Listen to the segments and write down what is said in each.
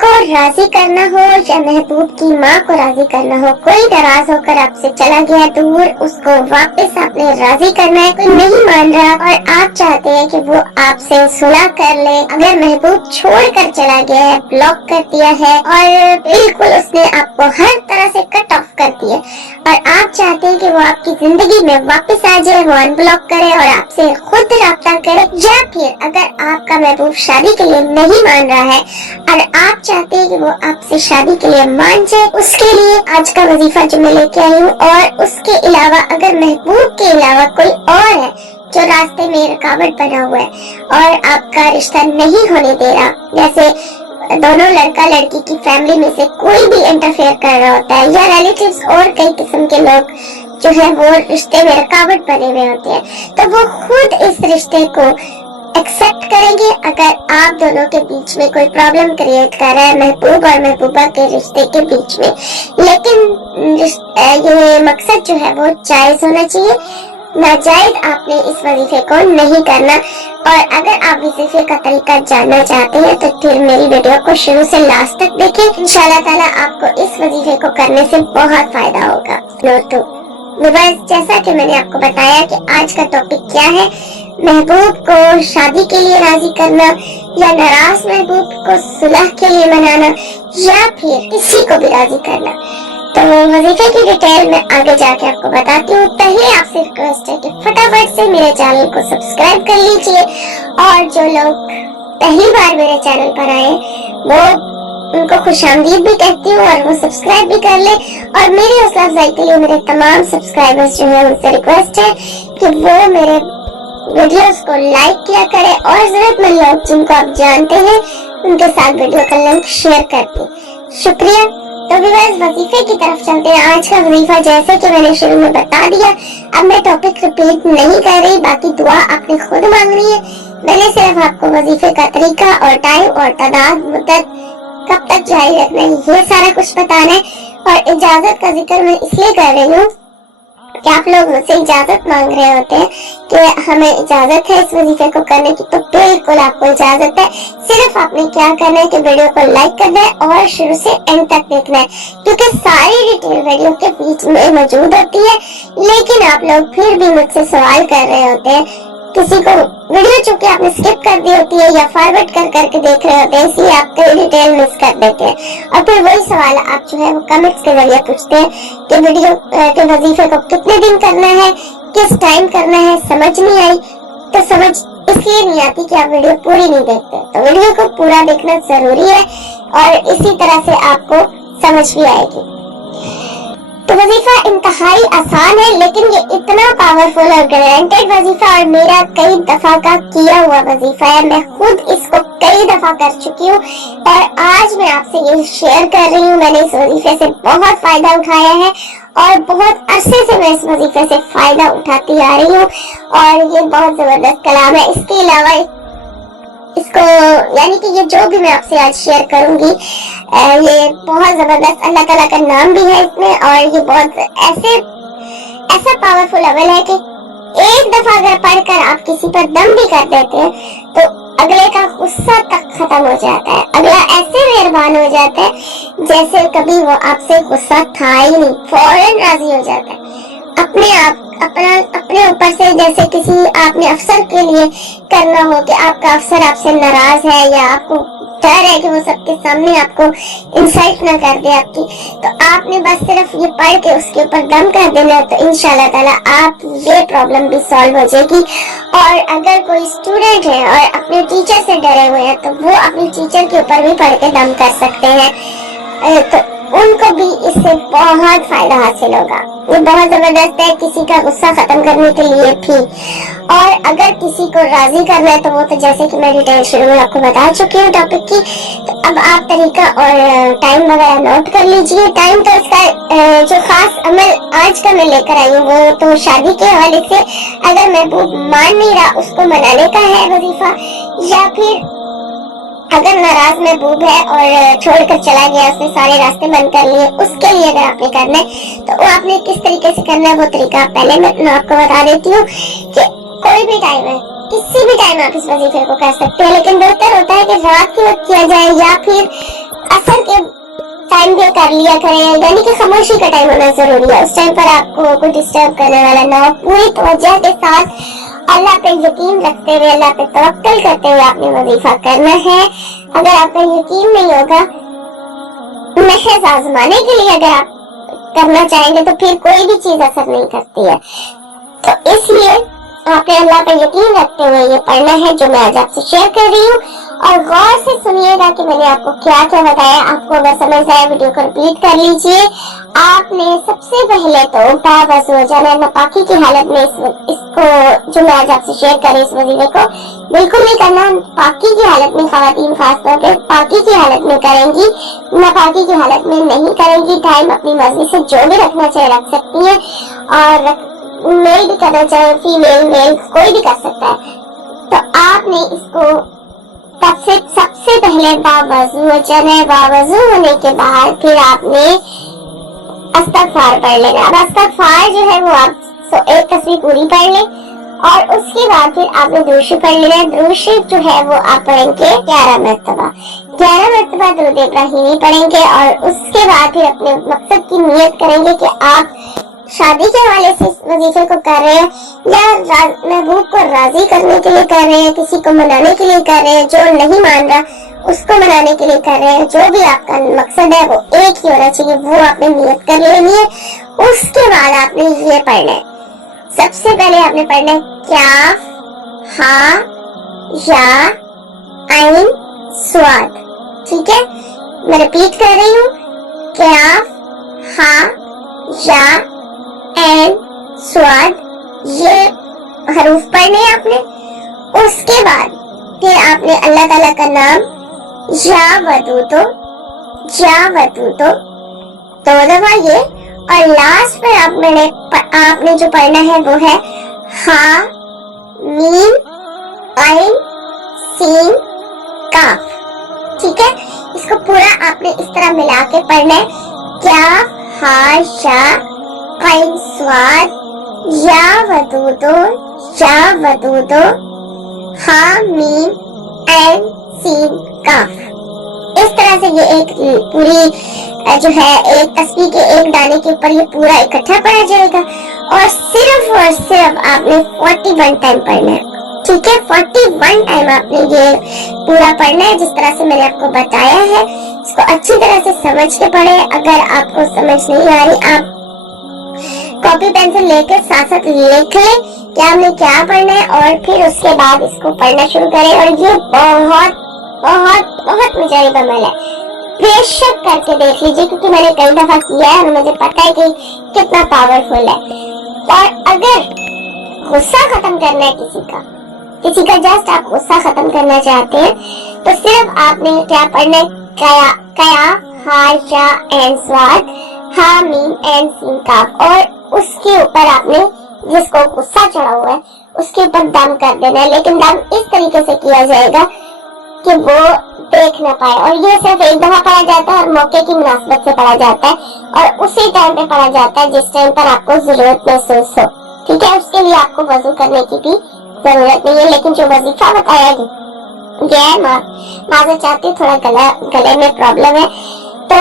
को राजी करना हो या महबूब की माँ को राजी करना हो, कोई नाराज होकर आपसे चला गया दूर, उसको वापस आपने राजी करना है, कोई नहीं मान रहा और आप चाहते हैं कि वो आपसे सुलह कर ले। अगर महबूब छोड़कर चला गया है, ब्लॉक कर दिया है और बिल्कुल उसने आपको हर तरह से कट ऑफ कर दिया और आप चाहते हैं कि वो आपकी जिंदगी में वापस आ जाए, वो अनब्लॉक करे और आपसे खुद राब्ता करे, या फिर अगर आपका महबूब शादी के लिए नहीं मान रहा है और आप चाहते हैं कि वो आपसे शादी के लिए मान जाए, उसके लिए आज का वजीफा जो मैं लेके आई हूँ। और उसके अलावा अगर महबूब के अलावा कोई और है जो रास्ते में रुकावट बना हुआ है और आपका रिश्ता नहीं होने दे रहा, जैसे दोनों लड़का लड़की की फैमिली में से कोई भी इंटरफेयर कर रहा होता है या रिलेटिव्स और कई किस्म के लोग जो है वो रिश्ते में रुकावट बने हुए होते हैं, तो वो खुद इस रिश्ते को एक्सेप्ट करेंगे। अगर आप दोनों के बीच में कोई प्रॉब्लम क्रिएट कर रहा है महबूब और महबूबा के रिश्ते के बीच में, लेकिन ये मकसद जो है वो जायज होना चाहिए, नाजायज आपने इस वजीफे को नहीं करना। और अगर आप वजीफे का तरीका जानना चाहते हैं तो फिर मेरी वीडियो को शुरू से लास्ट तक देखें, इंशाल्लाह ताला आपको इस वजीफे को करने से बहुत फायदा होगा। नोट 2, जैसा कि मैंने आपको बताया कि आज का टॉपिक क्या है, महबूब को शादी के लिए राजी करना या नाराज महबूब को सुलह के लिए मनाना या फिर किसी को भी राजी करना। तो वजीफे की डिटेल में आगे जाके आपको बताती हूँ। पहले आपसे रिक्वेस्ट है कि फटाफट से मेरे चैनल को सब्सक्राइब कर लीजिए और जो लोग पहली बार मेरे चैनल पर आए वो उनको खुशामदीद भी कहती हूँ और वो सब्सक्राइब भी कर ले। और मेरी हौसला अफजाई के लिए मेरे तमाम सब्सक्राइबर्स जो है उनसे रिक्वेस्ट है कि वो मेरे वीडियोस को लाइक किया करें और जरूरतमंद लोग जिनको आप जानते हैं उनके साथ वीडियो का लिंक शेयर कर दें। शुक्रिया। तो व्यूअर्स वजीफे की तरफ चलते हैं। आज का वजीफा जैसे कि मैंने शुरू में बता दिया, अब मैं टॉपिक रिपीट नहीं कर रही, बाकी दुआ आपने खुद मांगनी है। मैंने सिर्फ आपको वजीफे का तरीका और टाइम और तादाद, मुद्दत, कब तक जारी रखना है, ये सारा कुछ बताना है। और इजाजत का जिक्र मैं इसलिए कर रही हूँ कि आप लोग मुझसे इजाजत मांग रहे होते हैं कि हमें इजाजत है इस वजीफे को करने की, तो बिल्कुल आपको इजाजत है। सिर्फ आपने क्या करना है कि वीडियो को लाइक करना है और शुरू से एंड तक देखना है, क्योंकि सारी डिटेल वीडियो के बीच में मौजूद होती है। लेकिन आप लोग फिर भी मुझसे सवाल कर रहे होते हैं, किसी को वीडियो चूंकि आपने स्किप कर दी होती है या फॉरवर्ड कर करके देख रहे होते हैं, इसलिए आप कई डिटेल मिस कर देते हैं और फिर वही सवाल आप जो है वो कमेंट्स के जरिए पूछते हैं कि वीडियो के वजीफे को कितने दिन करना है, किस टाइम करना है। समझ नहीं आई तो समझ इसलिए नहीं आती कि आप वीडियो पूरी नहीं देखते, तो वीडियो को पूरा देखना जरूरी है और इसी तरह से आपको समझ भी आएगी। तो वजीफा इंतहाई आसान है, लेकिन ये इतना पावरफुल और गारंटेड वजीफा और मेरा कई दफा का किया हुआ वजीफा है। मैं खुद इसको कई दफा कर चुकी हूँ और आज मैं आपसे ये शेयर कर रही हूँ। मैंने इस वजीफे से बहुत फायदा उठाया है और बहुत अरसे से मैं इस वजीफे से फायदा उठाती आ रही हूँ और ये बहुत जबरदस्त कलाम है। इसके अलावा इसको यानी कि ये जो भी मैं आपसे आज शेयर करूंगी ये बहुत जबरदस्त अल्लाह ताला का नाम भी है इसमें और ये बहुत ऐसा पावरफुल अमल है कि एक दफा अगर पढ़कर आप किसी पर दम भी कर देते हैं तो अगले का गुस्सा तक खत्म हो जाता है, अगला ऐसे मेहरबान हो जाता है जैसे कभी वो आपसे गुस्सा था ही नहीं, फौरन राजी हो जाता है अपने ऊपर से। जैसे किसी आपने अफसर के लिए करना हो कि आपका अफसर आपसे नाराज है या आपको डर है कि वो सबके सामने आपको इंसल्ट ना कर दे आपकी, तो आपने बस सिर्फ ये पढ़ के उसके ऊपर दम कर देना है, तो इंशाल्लाह ताला आप ये प्रॉब्लम भी सॉल्व हो जाएगी। और अगर कोई स्टूडेंट है और अपने टीचर से डरे हुए हैं तो वो अपने टीचर के ऊपर भी पढ़ के दम कर सकते हैं, तो उनको भी इससे बहुत फायदा हासिल होगा। ये बहुत जबरदस्त है किसी का गुस्सा खत्म करने के लिए भी। और अगर किसी को राजी करना है तो वो तो जैसे कि मैं डिटेल शुरू में आपको बता चुकी हूँ टॉपिक की, तो अब आप तरीका और टाइम वगैरह नोट कर लीजिए। टाइम तो इसका जो खास अमल आज का मैं लेकर आई हूँ वो तो शादी के हवाले से, अगर महबूब मान नहीं रहा उसको मनाने का है वजीफा, या फिर अगर नाराज महबूब है और छोड़कर चला गया, उसने सारे रास्ते बंद कर लिए, उसके लिए अगर आपने करना है तो वो आपने किस तरीके से करना है वो तरीका पहले मैं आपको बता देती हूँ कि कोई भी टाइम है, किसी भी टाइम आप इस वजीफे को कर सकते हैं, लेकिन बेहतर होता है कि रात के वक्त किया जाए या फिर असर के टाइम पे कर लिया करें, यानी कि खामोशी का टाइम होना जरूरी है। उस टाइम पर आपको कोई डिस्टर्ब करने वाला ना हो। पूरी तवज्जो के साथ अल्लाह पे यकीन रखते हुए, अल्लाह पे तवक्कल करते हुए आपने वजीफा करना है। अगर आपका यकीन नहीं होगा, महज आजमाने के लिए अगर आप करना चाहेंगे तो फिर कोई भी चीज असर नहीं करती है। तो इसलिए आपने अल्लाह पे यकीन रखते हुए ये पढ़ना है जो मैं आज आपसे शेयर कर रही हूँ, और गौर से सुनिएगा कि मैंने आपको क्या क्या बताया। आपको अगर समझ आया वीडियो को रिपीट कर लीजिए। आपने सबसे पहले तो बावजू हो जाना, नापाकी की हालत में इसको जो मैं आज आपसे शेयर कर रही इस वजीफे को बिल्कुल नहीं करना। पाकी की हालत में खवातीन खासतौर पर पाकी की हालत में करेंगी, नापाकी की हालत में नहीं करेंगी। टाइम अपनी मर्जी से जो भी रखना चाहे रख सकती है, और मेल भी करना चाहे, फीमेल मेल कोई भी कर सकता है। तो आपने इसको सबसे पहले बावजू होने के बाद फिर आपने इस्तगफार पढ़ लेना। अब इस्तगफार जो है वो आप एक तस्वीर पूरी पढ़ लें, और उसके बाद फिर आपने दुरूद शरीफ पढ़ लेना है। दुरूद शरीफ जो है वो आप पढ़ेंगे 11 मरतबा दुरूद इब्राहिमी पढ़ेंगे, और उसके बाद फिर अपने मकसद की नियत करेंगे कि आप शादी के हवाले से इस वजीफे को कर रहे हैं, या महबूब को राजी करने के लिए कर रहे हैं, किसी को मनाने के लिए कर रहे हैं, जो नहीं मान रहा उसको मनाने के लिए कर रहे हैं। जो भी आपका मकसद है वो एक ही होना चाहिए, वो आपने नियत कर लेनी है। उसके बाद आपने ये पढ़ना है। सबसे पहले आपने पढ़ना है काफ हा या आइन स्वाद। ठीक है, मैं रिपीट कर रही हूँ, काफ हा या एन स्वाद, ये हरूफ पढ़ने आपने। उसके बाद फिर आपने अल्लाह ताला का नाम या वदूदो 2 दफा ये, और लास्ट पर आपने जो पढ़ना है वो है हा मीम आइन सीन काफ। ठीक है, इसको पूरा आपने इस तरह मिला के पढ़ना है। क्या हा या आइन स्वाद या वदूदो हा मीम एन सीन काफ। इस तरह से ये एक पूरी जो है एक तस्बीह के एक दाने के ऊपर ये पूरा इकट्ठा पढ़ा जाएगा, और सिर्फ आपने 41 टाइम पढ़ना है। ठीक है, 41 टाइम आपने ये पूरा पढ़ना है जिस तरह से मैंने आपको बताया है। इसको अच्छी तरह से समझ के पढ़े। अगर आपको समझ नहीं आ रही, आप कॉपी पेंसिल लेकर साथ लिख लें कि आपने क्या पढ़ना है, और फिर उसके बाद इसको पढ़ना शुरू करें। और ये बहुत बहुत बहुत मुजाहिद अमल है, बेशक करके देख लीजिए, क्योंकि मैंने कई दफा किया है और मुझे पता है कि कितना पावरफुल है। और अगर गुस्सा खत्म करना है किसी का जस्ट आप गुस्सा खत्म करना चाहते हैं, तो सिर्फ आपने क्या पढ़ना है, कया हा या एन स्वाद हा मीम एन सीन काफ, और उसके ऊपर आपने जिसको गुस्सा चढ़ा हुआ है उसके ऊपर दम कर देना है। लेकिन दम इस तरीके से किया जाएगा कि वो देख ना पाए, और ये सिर्फ एक दफा पढ़ा जाता है और मौके की मुनासबत से पढ़ा जाता है, और उसी टाइम पे पढ़ा जाता है जिस टाइम पर आपको जरूरत महसूस हो। ठीक है, उसके लिए आपको वजू करने की भी जरूरत नहीं है। लेकिन जो वजीफा बताया गया है, माजूर चाहती हूँ, थोड़ा गले में प्रॉब्लम है, तो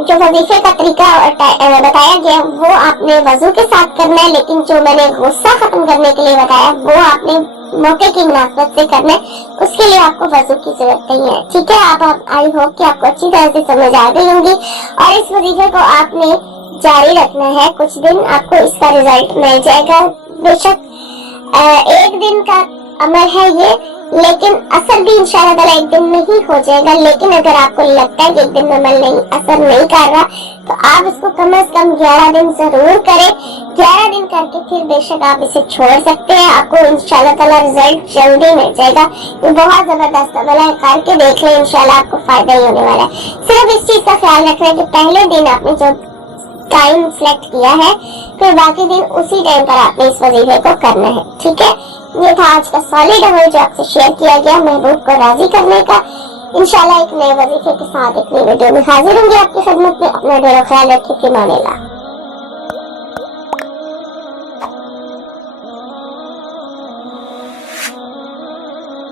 जो वजीफे का तरीका बताया गया वो आपने वजू के साथ करना है। लेकिन जो मैंने गुस्सा खत्म करने के लिए बताया वो आपने मौके की मुनासबत से करना है, उसके लिए आपको वजू की जरूरत नहीं है। ठीक है, आप आई होप कि आपको अच्छी तरह से समझ आ गई होंगी। और इस वजीफे को आपने जारी रखना है कुछ दिन, आपको इसका रिजल्ट मिल जाएगा। बेशक एक दिन का अमल है ये, लेकिन असर भी इंशाअल्लाह ताला एक दिन में ही हो जाएगा। लेकिन अगर आपको लगता है कि एक दिन में अमल नहीं असर नहीं कर रहा, तो आप इसको कम से कम 11 दिन जरूर करें। 11 दिन करके फिर बेशक आप इसे छोड़ सकते हैं, आपको इंशाअल्लाह ताला रिजल्ट जल्दी मिल जाएगा। ये बहुत जबरदस्त अमल है, करके देख लें, इंशाअल्लाह आपको फायदा ही होने वाला है। सिर्फ इस चीज का ख्याल रखना है कि पहले दिन आपने जो टाइम सिलेक्ट किया है, फिर बाकी दिन उसी टाइम पर आपने इस वजीफे को करना है। ठीक है, ये था आज का सॉलिड अमल जो आपसे शेयर किया गया महबूब को राजी करने का। इंशाल्लाह एक नए वजीफे के साथ एक नई वीडियो में हाजिर होंगे आपकी खिदमत में। अपना ढेर ख्याल रखिए। फिर मानेला।